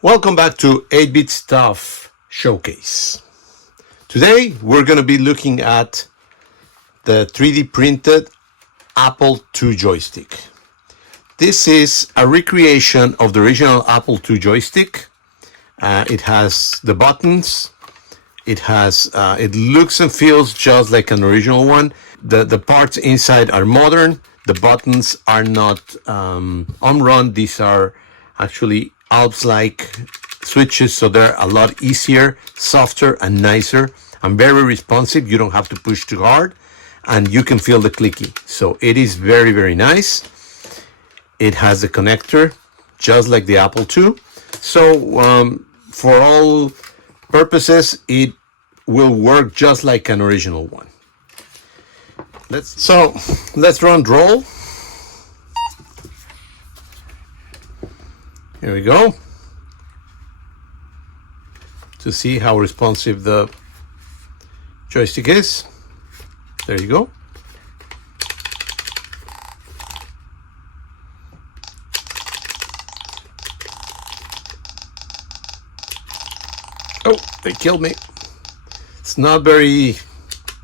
Welcome back to 8-Bit Stuff Showcase. Today we're going to be looking at the 3D printed Apple II joystick. This is a recreation of the original Apple II joystick. It has the buttons. It looks and feels just like an original one. The parts inside are modern. The buttons are not on-run. These are actually Alps-like switches, so they're a lot easier, softer, and nicer, and very responsive. You don't have to push too hard, and you can feel the clicky. So it is very, very nice. It has a connector, just like the Apple II. So for all purposes, it will work just like an original one. Let's run roll. Here we go. To see how responsive the joystick is. There you go. Oh, they killed me. It's not very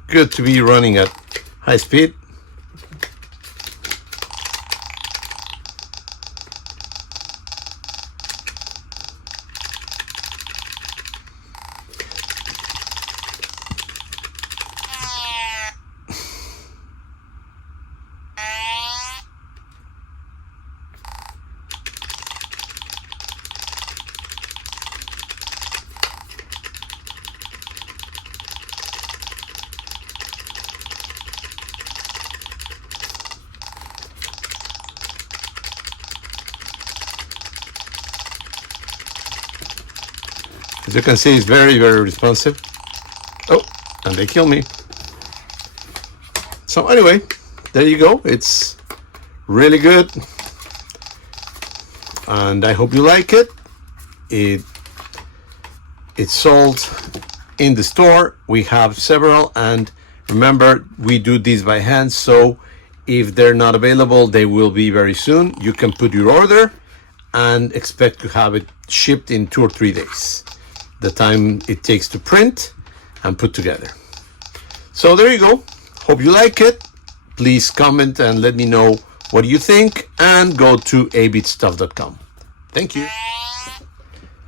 good to be running at high speed. As you can see, it's very, very responsive. Oh, and they kill me. So anyway, there you go. It's really good. And I hope you like it. It's sold in the store. We have several, and remember, we do these by hand, so if they're not available, they will be very soon. You can put your order and expect to have it shipped in 2 or 3 days. The time it takes to print and put together. So there you go. Hope you like it. Please comment and let me know what you think, and go to 8bitstuff.com. Thank you.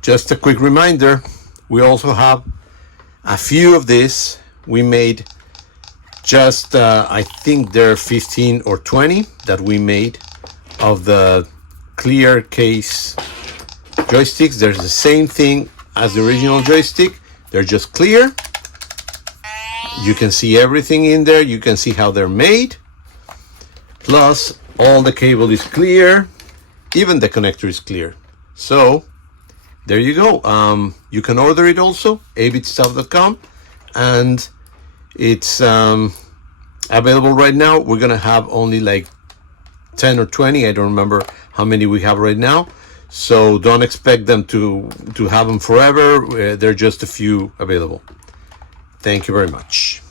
Just a quick reminder, we also have a few of this. We made just, I think there are 15 or 20 that we made of the clear case joysticks. There's the same thing as the original joystick. They're just clear. You can see everything in there. You can see how they're made. Plus, all the cable is clear. Even the connector is clear. So, there you go. You can order it also, 8bitstuff.com. And it's available right now. We're going to have only like 10 or 20. I don't remember how many we have right now. So don't expect them to have them forever. There are just a few available. Thank you very much.